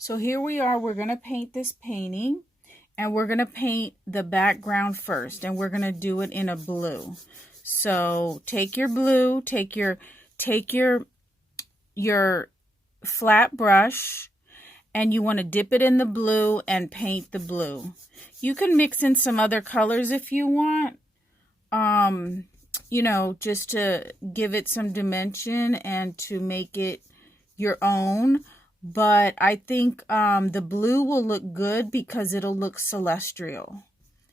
So here we are, we're going to paint this painting, and we're going to paint the background first, and we're going to do it in a blue. So take your blue, take your flat brush, and you want to dip it in the blue and paint the blue. You can mix in some other colors if you want, you know, just to give it some dimension and to make it your own. But I think the blue will look good because it'll look celestial.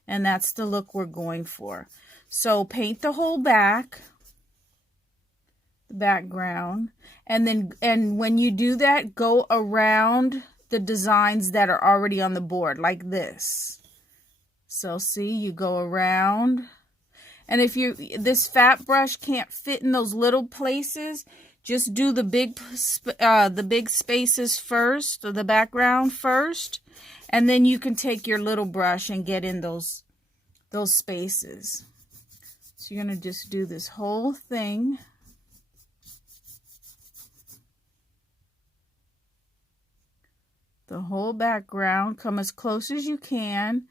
And that's the look we're going for. So paint the whole back, the background. And when you do that, go around the designs that are already on the board, like this. So see, you go around. And if this fat brush can't fit in those little places, just do the big spaces first, or the background first, and then you can take your little brush and get in those spaces. So you're going to just do this whole thing. The whole background. Come as close as you can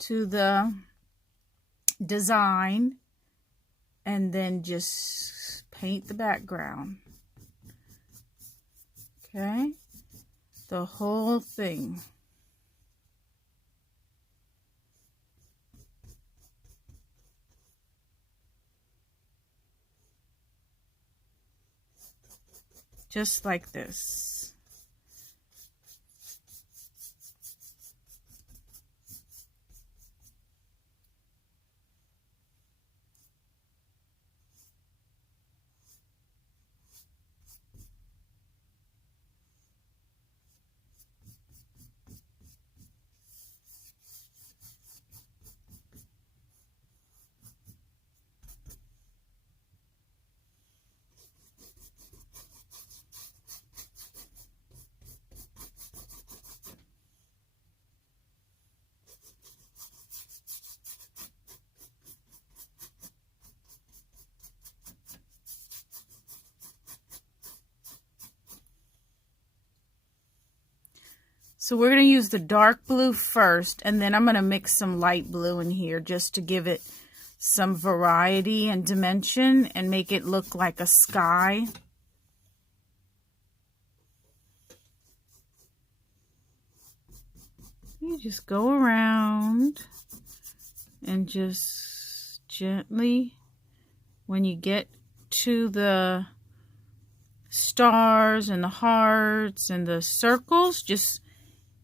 to the design, and then just paint the background. Okay, the whole thing. Just like this. So we're going to use the dark blue first, and then I'm going to mix some light blue in here just to give it some variety and dimension and make it look like a sky. You just go around and just gently, when you get to the stars and the hearts and the circles, just,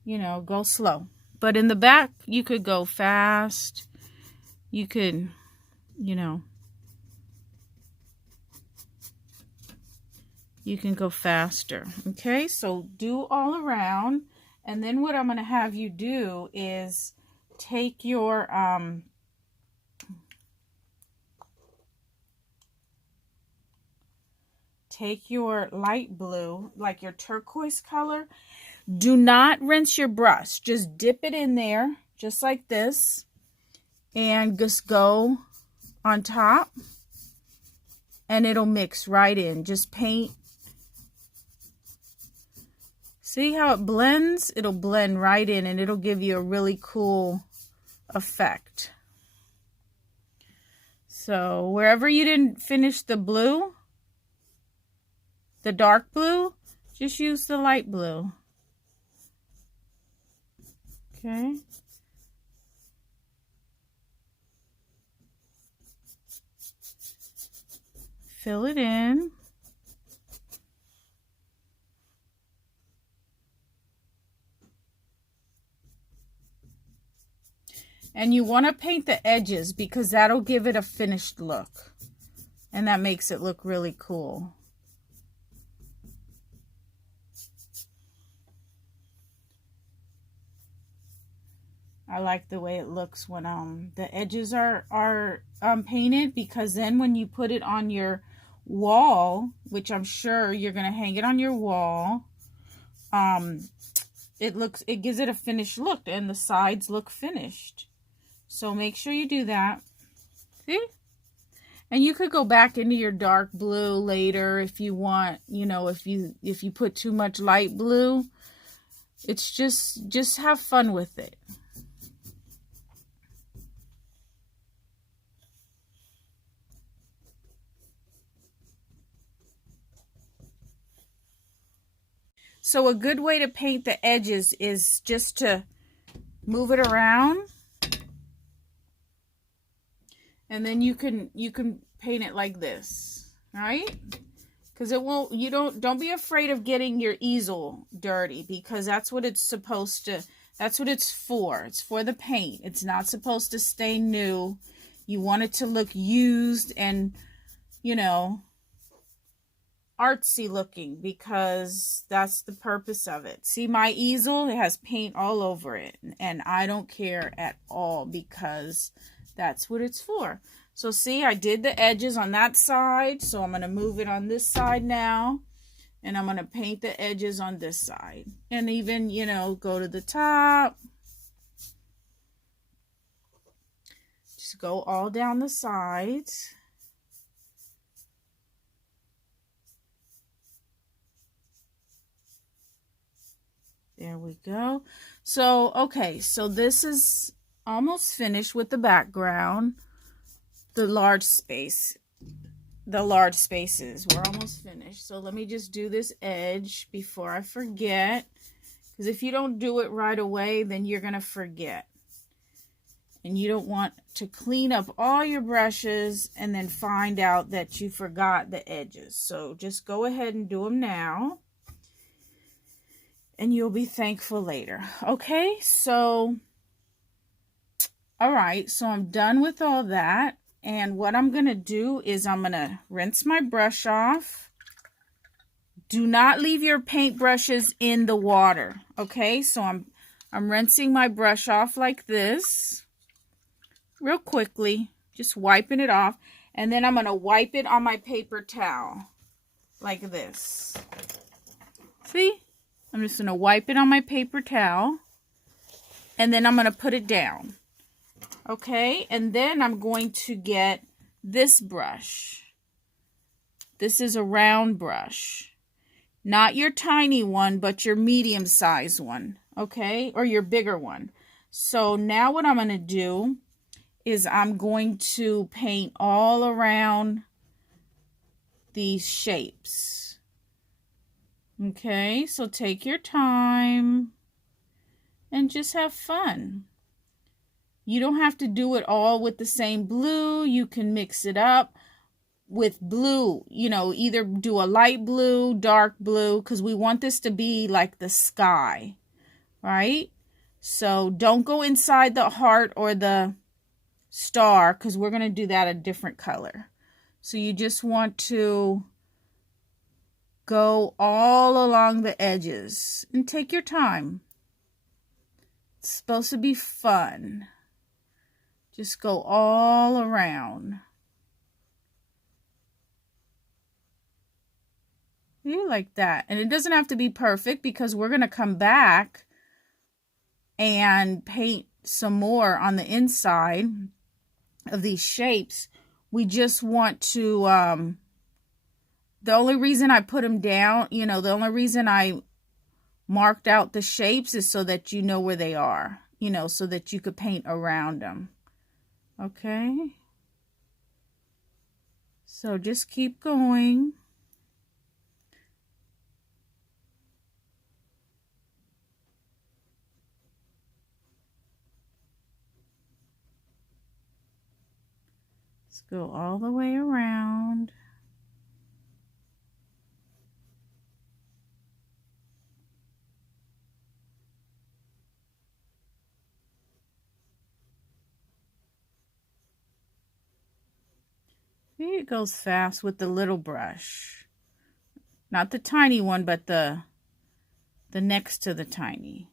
you know, go slow. But in the back, you could go fast. You could, you know, you can go faster. Okay, so do all around. And then what I'm going to have you do is take your light blue, like your turquoise color. Do not rinse your brush. Just dip it in there, just like this, and just go on top, and it'll mix right in. Just paint. See how it blends? It'll blend right in, and it'll give you a really cool effect. So wherever you didn't finish the blue, the dark blue, just use the light blue. Okay. Fill it in. And you want to paint the edges because that'll give it a finished look. And that makes it look really cool. I like the way it looks when the edges are painted, because then when you put it on your wall, which I'm sure you're going to hang it on your wall, it gives it a finished look, and the sides look finished. So make sure you do that. See? And you could go back into your dark blue later if you want, you know, if you put too much light blue. It's just have fun with it. So a good way to paint the edges is just to move it around, and then you can paint it like this, right? Because it won't, don't be afraid of getting your easel dirty, because that's what it's supposed to, that's what it's for. It's for the paint. It's not supposed to stay new. You want it to look used and, you know, artsy looking, because that's the purpose of it. See my easel? It has paint all over it, and I don't care at all, because that's what it's for. So see, I did the edges on that side, so I'm going to move it on this side now, and I'm going to paint the edges on this side, and even, you know, go to the top. Just go all down the sides. There we go. So, okay, so this is almost finished with the background. The large spaces. We're almost finished. So let me just do this edge before I forget. Because if you don't do it right away, then you're going to forget. And you don't want to clean up all your brushes and then find out that you forgot the edges. So just go ahead and do them now, and you'll be thankful later. Okay, so, all right, so I'm done with all that. And what I'm going to do is I'm going to rinse my brush off. Do not leave your paint brushes in the water. Okay, so I'm rinsing my brush off like this, real quickly, just wiping it off. And then I'm going to wipe it on my paper towel like this. See? I'm just going to wipe it on my paper towel, and then I'm going to put it down. Okay, and then I'm going to get this brush. This is a round brush. Not your tiny one, but your medium-sized one, okay? Or your bigger one. So now what I'm going to do is I'm going to paint all around these shapes. Okay, so take your time and just have fun. You don't have to do it all with the same blue. You can mix it up with blue. You know, either do a light blue, dark blue, because we want this to be like the sky, right? So don't go inside the heart or the star, because we're going to do that a different color. So you just want to go all along the edges and take your time. It's supposed to be fun. Just go all around. You like that. And it doesn't have to be perfect, because we're going to come back and paint some more on the inside of these shapes. We just want to, the only reason I put them down, you know, the only reason I marked out the shapes is so that you know where they are, you know, so that you could paint around them. Okay, so just keep going. Let's go all the way around. It goes fast with the little brush. Not the tiny one, but the next to the tiny.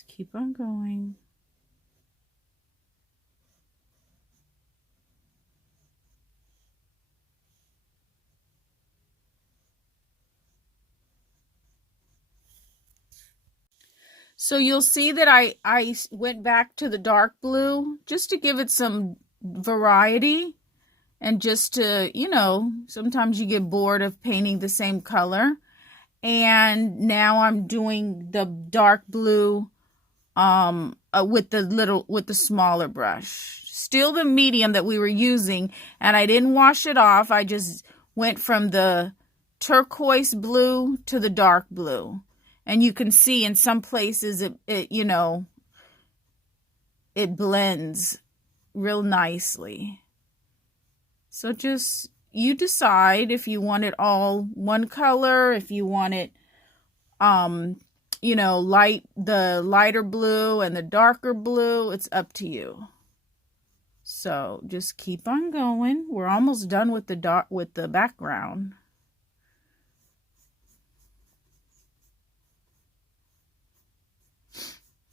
Just keep on going. So you'll see that I went back to the dark blue just to give it some variety and just to, you know, sometimes you get bored of painting the same color. And now I'm doing the dark blue with the smaller brush. Still the medium that we were using, and I didn't wash it off. I just went from the turquoise blue to the dark blue. And you can see in some places it you know, it blends real nicely. So just you decide if you want it all one color, if you want it you know, the lighter blue and the darker blue. It's up to you. So just keep on going. We're almost done with the background.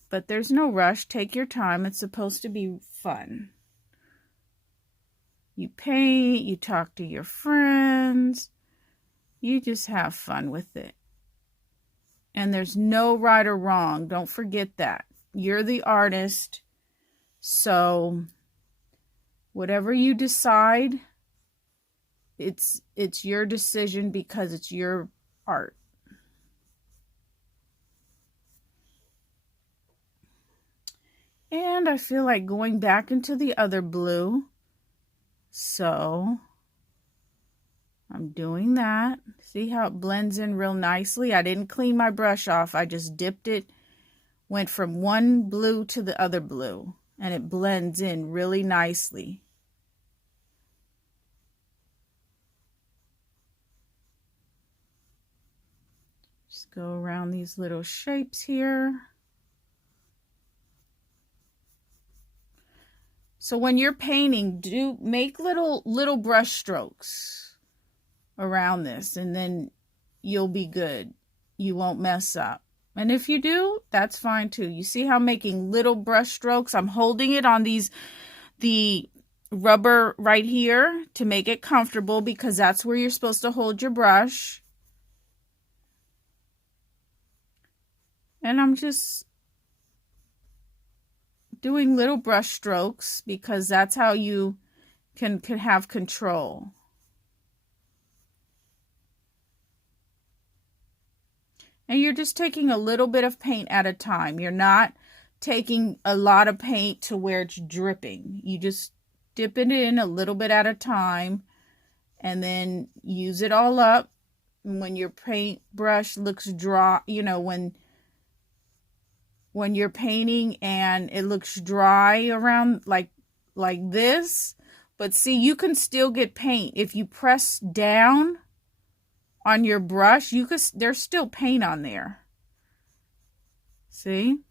But there's no rush. Take your time. It's supposed to be fun. You paint, you talk to your friends, you just have fun with it. And there's no right or wrong. Don't forget that. You're the artist. So whatever you decide, it's your decision because it's your art. And I feel like going back into the other blue. So I'm doing that. See how it blends in real nicely? I didn't clean my brush off. I just dipped it, went from one blue to the other blue, and it blends in really nicely. Just go around these little shapes here. So when you're painting, make little brush strokes around this, and then you'll be good. You won't mess up. And if you do, that's fine too. You see how I'm making little brush strokes? I'm holding it on the rubber right here to make it comfortable, because that's where you're supposed to hold your brush. And I'm just doing little brush strokes because that's how you can have control. And you're just taking a little bit of paint at a time. You're not taking a lot of paint to where it's dripping. You just dip it in a little bit at a time and then use it all up. And when your paintbrush looks dry, you know, when you're painting and it looks dry around like this, but see, you can still get paint. If you press down on your brush, there's still paint on there. See?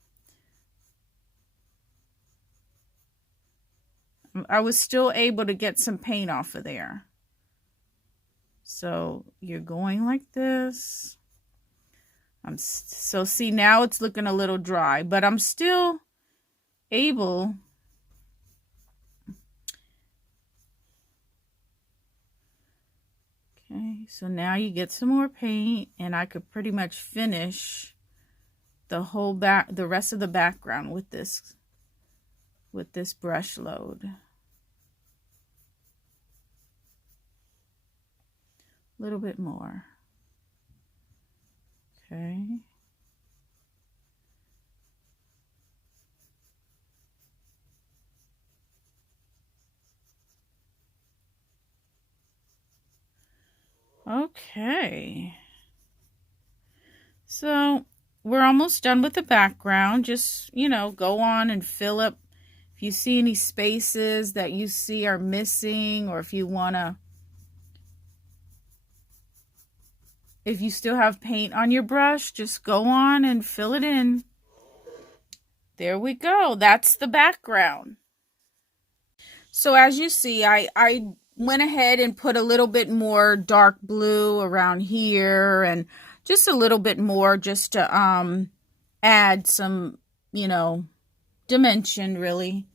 I was still able to get some paint off of there. So you're going like this. So see, now it's looking a little dry, but I'm still able Okay, so now you get some more paint, and I could pretty much finish the rest of the background with this brush load. A little bit more. Okay. Okay. So we're almost done with the background. Just, you know, go on and fill up. If you see any spaces that you see are missing, or if you still have paint on your brush, just go on and fill it in. There we go. That's the background. So as you see, I went ahead and put a little bit more dark blue around here, and just a little bit more just to add some, you know, dimension really.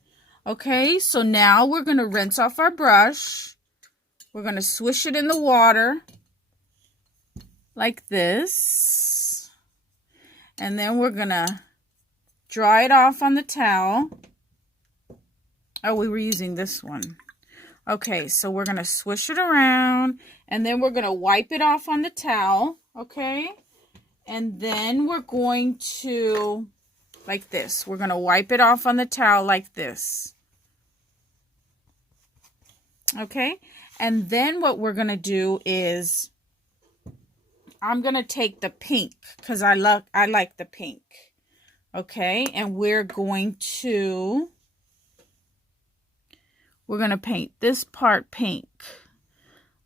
Okay, so now we're going to rinse off our brush. We're going to swish it in the water like this. And then we're going to dry it off on the towel. Oh, we were using this one. Okay, so we're going to swish it around, and then we're going to wipe it off on the towel, okay? And then we're going to, like this, we're going to wipe it off on the towel like this. Okay, and then what we're going to do is, I'm going to take the pink, because I like the pink. Okay, and we're going to paint this part pink.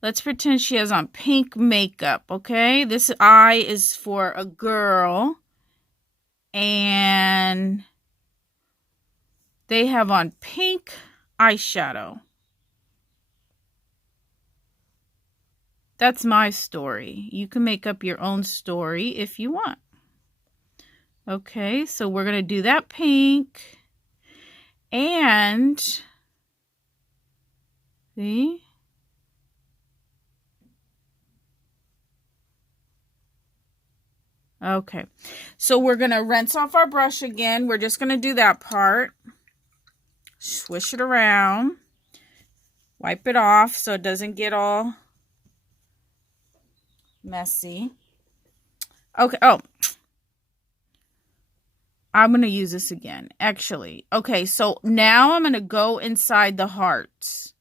Let's pretend she has on pink makeup, okay? This eye is for a girl. And they have on pink eyeshadow. That's my story. You can make up your own story if you want. Okay, so we're going to do that pink. And see? Okay, so we're going to rinse off our brush again. We're just going to do that part. Swish it around. Wipe it off so it doesn't get all messy. Okay, oh. I'm going to use this again, actually. Okay, so now I'm going to go inside the hearts.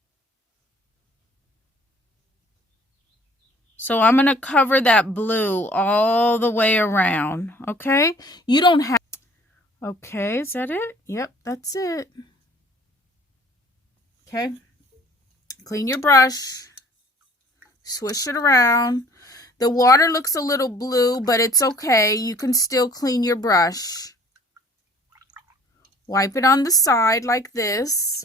So I'm going to cover that blue all the way around, okay? You don't have... Okay, is that it? Yep, that's it. Okay. Clean your brush. Swish it around. The water looks a little blue, but it's okay. You can still clean your brush. Wipe it on the side like this.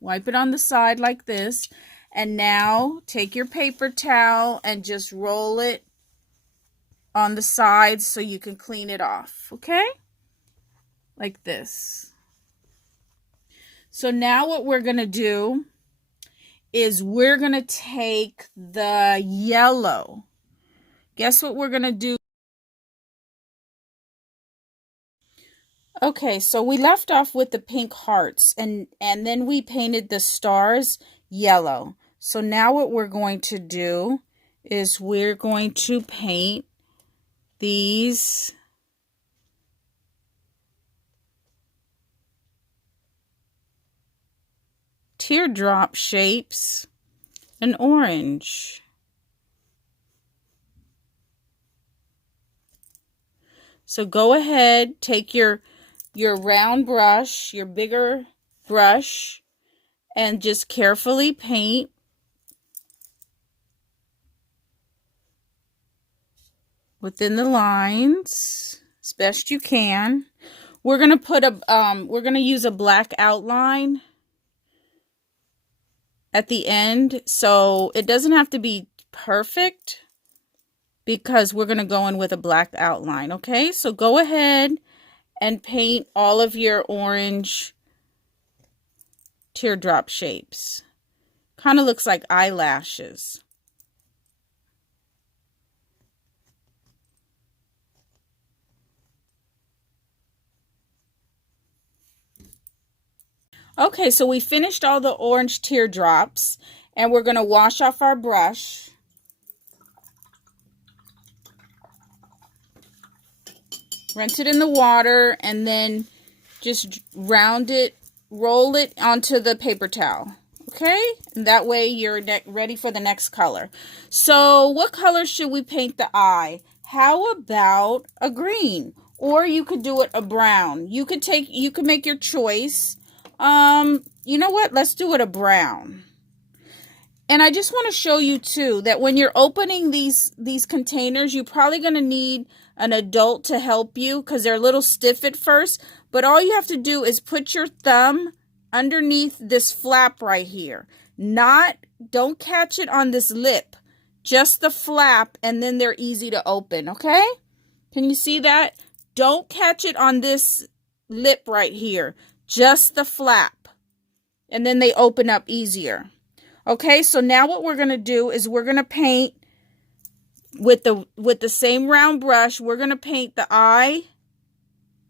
Wipe it on the side like this. And now take your paper towel and just roll it on the sides so you can clean it off, okay? Like this. So now what we're going to do is we're going to take the yellow. Guess what we're going to do? Okay, so we left off with the pink hearts and then we painted the stars yellow. So now what we're going to do is we're going to paint these teardrop shapes in orange. So go ahead, take your round brush, your bigger brush, and just carefully paint within the lines as best you can. We're gonna put we're gonna use a black outline at the end, so it doesn't have to be perfect because we're gonna go in with a black outline. Okay, so go ahead and paint all of your orange teardrop shapes. Kind of looks like eyelashes. Okay, so we finished all the orange teardrops and we're going to wash off our brush. Rinse it in the water and then just round it, roll it onto the paper towel. Okay? And that way you're ready for the next color. So what color should we paint the eye? How about a green? Or you could do it a brown. You could make your choice. You know what? Let's do it a brown. And I just want to show you too that when you're opening these containers, you're probably going to need an adult to help you because they're a little stiff at first. But all you have to do is put your thumb underneath this flap right here. Don't catch it on this lip. Just the flap, and then they're easy to open, okay? Can you see that? don't catch it on this lip right here, just the flap, and then they open up easier. Okay, so now what we're going to do is we're going to paint with the same round brush. We're going to paint the eye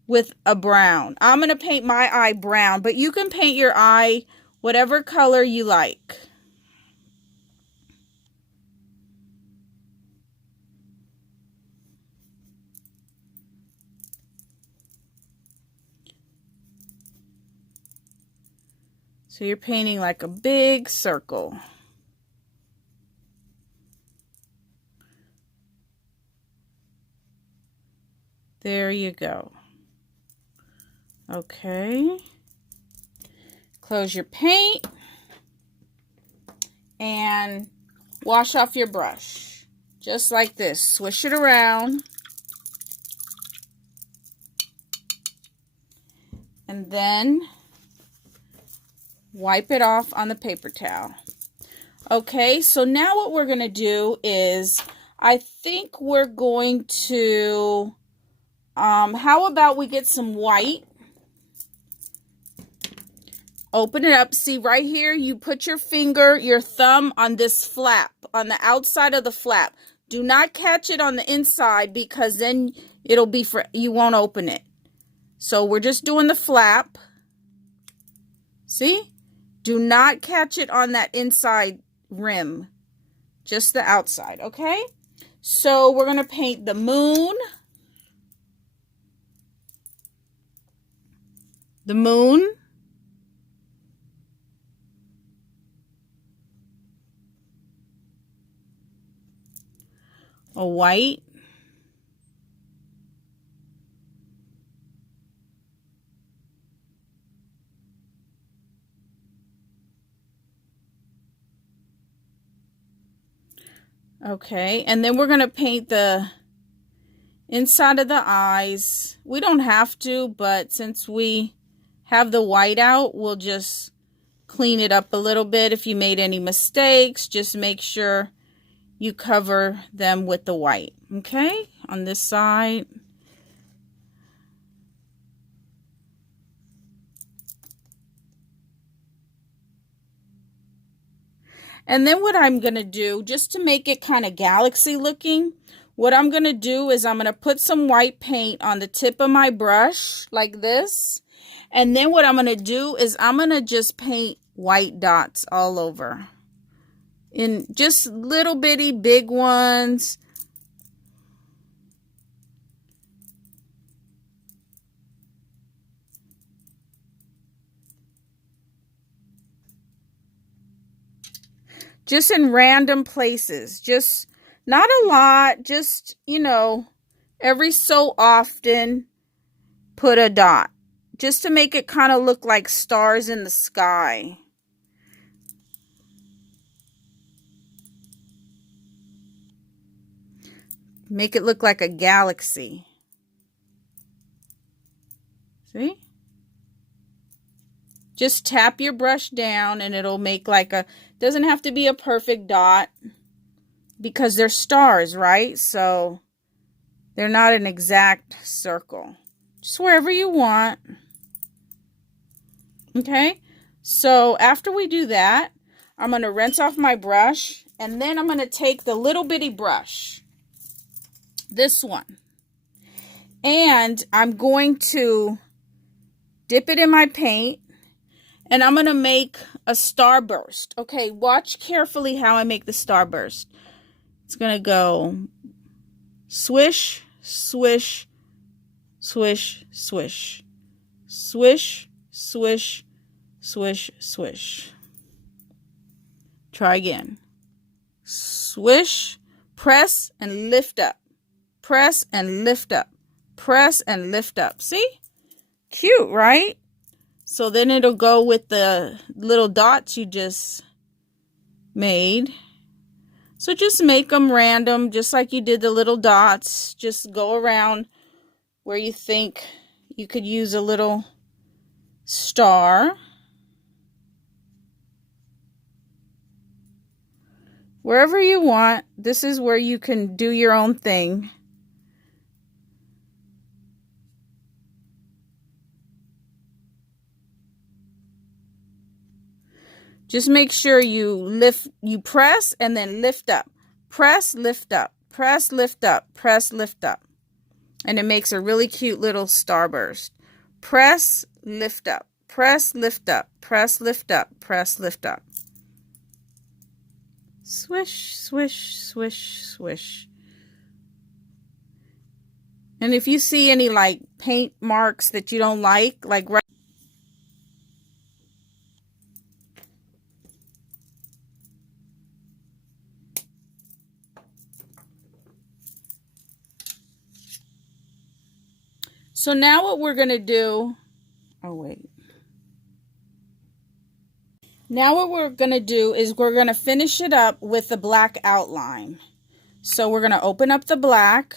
with a brown. I'm going to paint my eye brown, but you can paint your eye whatever color you like. So you're painting like a big circle. There you go. Okay. Close your paint and wash off your brush. Just like this. Swish it around. And then wipe it off on the paper towel. Okay, so now what we're going to do is, I think we're going to, how about we get some white? Open it up. See right here, you put your finger, your thumb on this flap, on the outside of the flap. Do not catch it on the inside because then it'll be you won't open it. So we're just doing the flap. See? Do not catch it on that inside rim, just the outside, okay? So we're going to paint the moon. The moon. A white. Okay, and then we're going to paint the inside of the eyes. We don't have to, but since we have the white out, we'll just clean it up a little bit. If you made any mistakes, just make sure you cover them with the white. Okay, on this side. And then what I'm going to do, just to make it kind of galaxy looking, what I'm going to do is I'm going to put some white paint on the tip of my brush like this. And then what I'm going to do is I'm going to just paint white dots all over. In just little bitty big ones. Just in random places. Just not a lot. Just, you know, every so often put a dot. Just to make it kind of look like stars in the sky. Make it look like a galaxy. See? Just tap your brush down and it'll make like a, doesn't have to be a perfect dot because they're stars, right? So they're not an exact circle. Just wherever you want. Okay? So after we do that, I'm going to rinse off my brush and then I'm going to take the little bitty brush. This one. And I'm going to dip it in my paint. And I'm going to make a starburst. Okay, watch carefully how I make the starburst. It's going to go swish, swish, swish, swish. Swish, swish, swish, swish. Try again. Swish, press and lift up. Press and lift up. Press and lift up. See? Cute, right? So then it'll go with the little dots you just made. So just make them random, just like you did the little dots. Just go around where you think you could use a little star. Wherever you want, this is where you can do your own thing. Just make sure you press and then lift up. Press, lift up, press, lift up, press, lift up. And it makes a really cute little starburst. Press, lift up, press, lift up, press, lift up, press, lift up. Swish, swish, swish, swish. And if you see any like paint marks that you don't like right. So now what we're going to do, oh wait. Now what we're going to do is we're going to finish it up with the black outline. So we're going to open up the black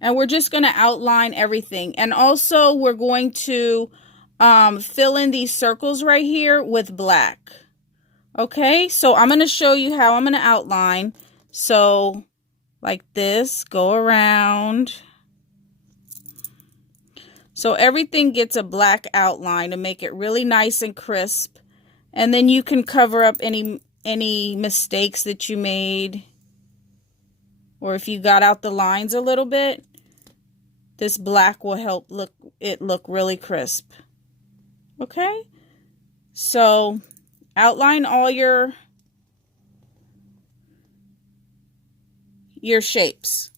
and we're just going to outline everything. And also we're going to fill in these circles right here with black. Okay, so I'm going to show you how I'm going to outline. So like this, go around. So everything gets a black outline to make it really nice and crisp. And then you can cover up any mistakes that you made. Or if you got out the lines a little bit, this black will help it look really crisp. Okay? So outline all your shapes.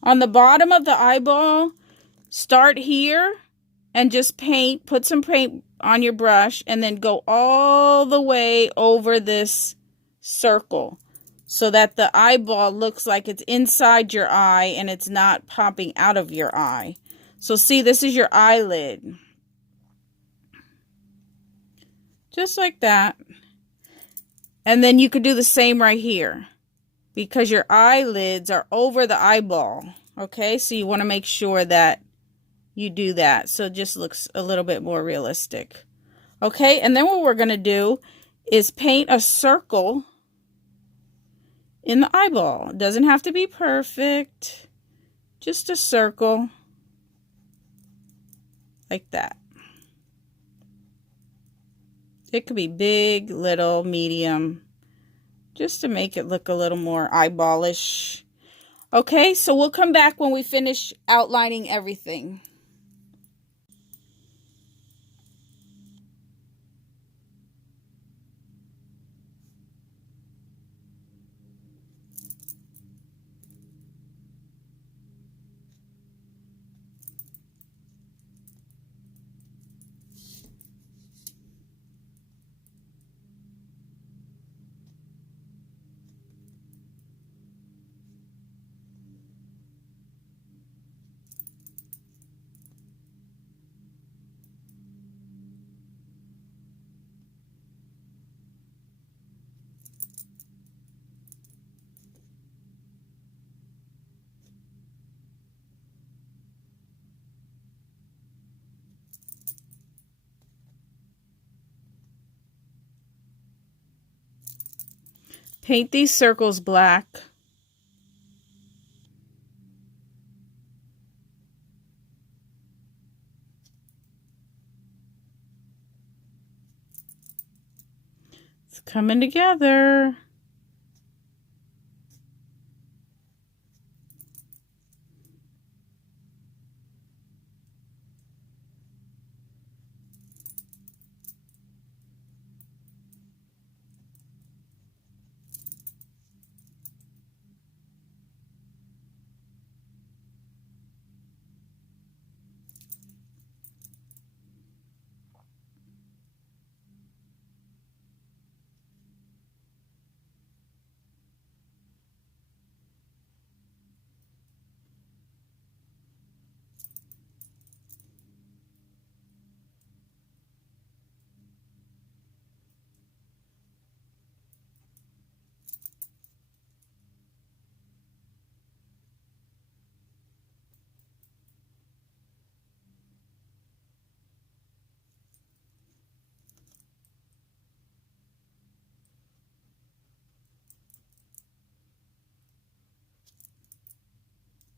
On the bottom of the eyeball, start here and just paint, put some paint on your brush and then go all the way over this circle so that the eyeball looks like it's inside your eye and it's not popping out of your eye. So see, this is your eyelid. Just like that. And then you could do the same right here because your eyelids are over the eyeball. Okay, so you want to make sure that you do that so it just looks a little bit more realistic. Okay, and then what we're going to do is paint a circle in the eyeball. It doesn't have to be perfect, just a circle like that. It could be big, little, medium, just to make it look a little more eyeballish. Okay, so we'll come back when we finish outlining everything. Paint these circles black. It's coming together.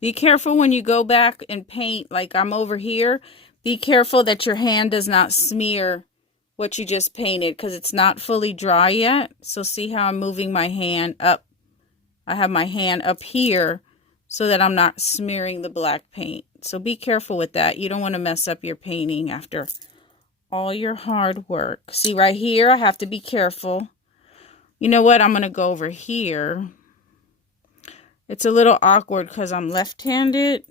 Be careful when you go back and paint, like I'm over here. Be careful that your hand does not smear what you just painted because it's not fully dry yet. So see how I'm moving my hand up. I have my hand up here so that I'm not smearing the black paint. So be careful with that. You don't want to mess up your painting after all your hard work. See right here, I have to be careful. You know what? I'm going to go over here. It's a little awkward because I'm left-handed.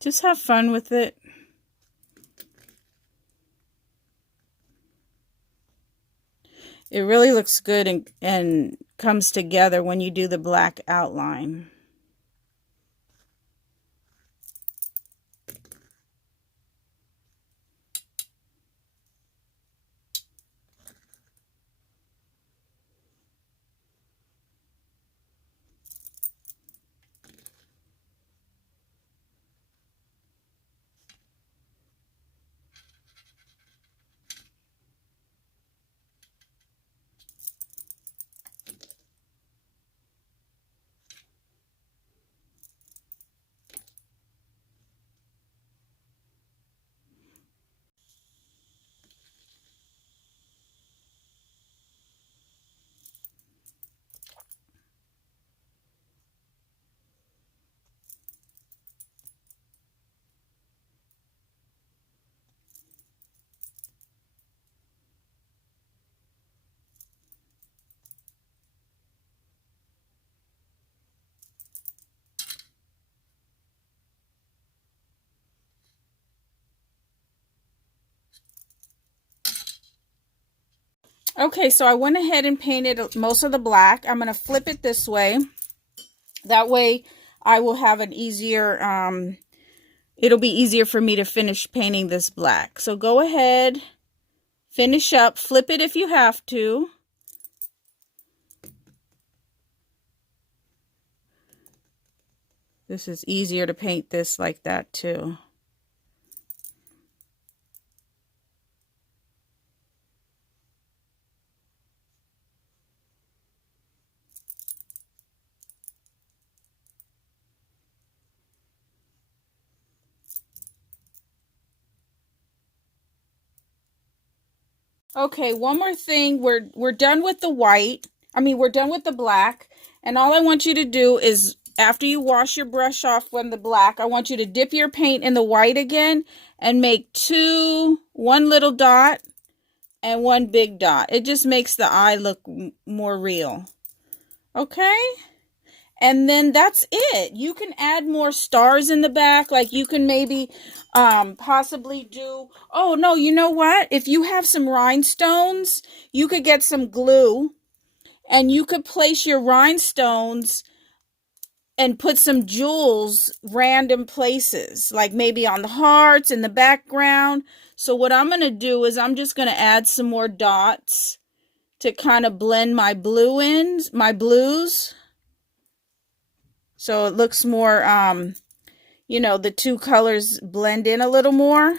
Just have fun with it. It really looks good and comes together when you do the black outline. Okay, so I went ahead and painted most of the black. I'm going to flip it this way. That way I will have an easier, it'll be easier for me to finish painting this black. So go ahead, finish up, flip it if you have to. This is easier to paint this like that too. Okay, one more thing. We're done with the white. We're done with the black. And all I want you to do is, after you wash your brush off from the black, I want you to dip your paint in the white again and make one little dot and one big dot. It just makes the eye look more real. Okay? And then that's it. You can add more stars in the back. Like you can maybe possibly do, oh no, you know what? If you have some rhinestones, you could get some glue and you could place your rhinestones and put some jewels random places, like maybe on the hearts in the background. So what I'm going to do is I'm just going to add some more dots to kind of blend my blues. So it looks more, the two colors blend in a little more.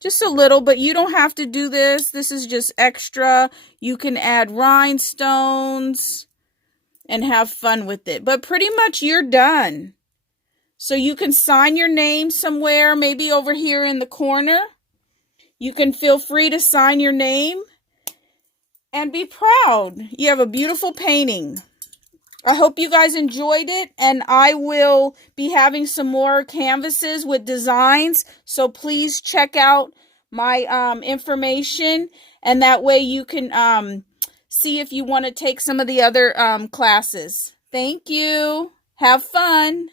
Just a little, but you don't have to do this. This is just extra. You can add rhinestones and have fun with it. But pretty much you're done. So you can sign your name somewhere, maybe over here in the corner. You can feel free to sign your name and be proud. You have a beautiful painting. I hope you guys enjoyed it, and I will be having some more canvases with designs, so please check out my information, and that way you can see if you want to take some of the other classes. Thank you. Have fun.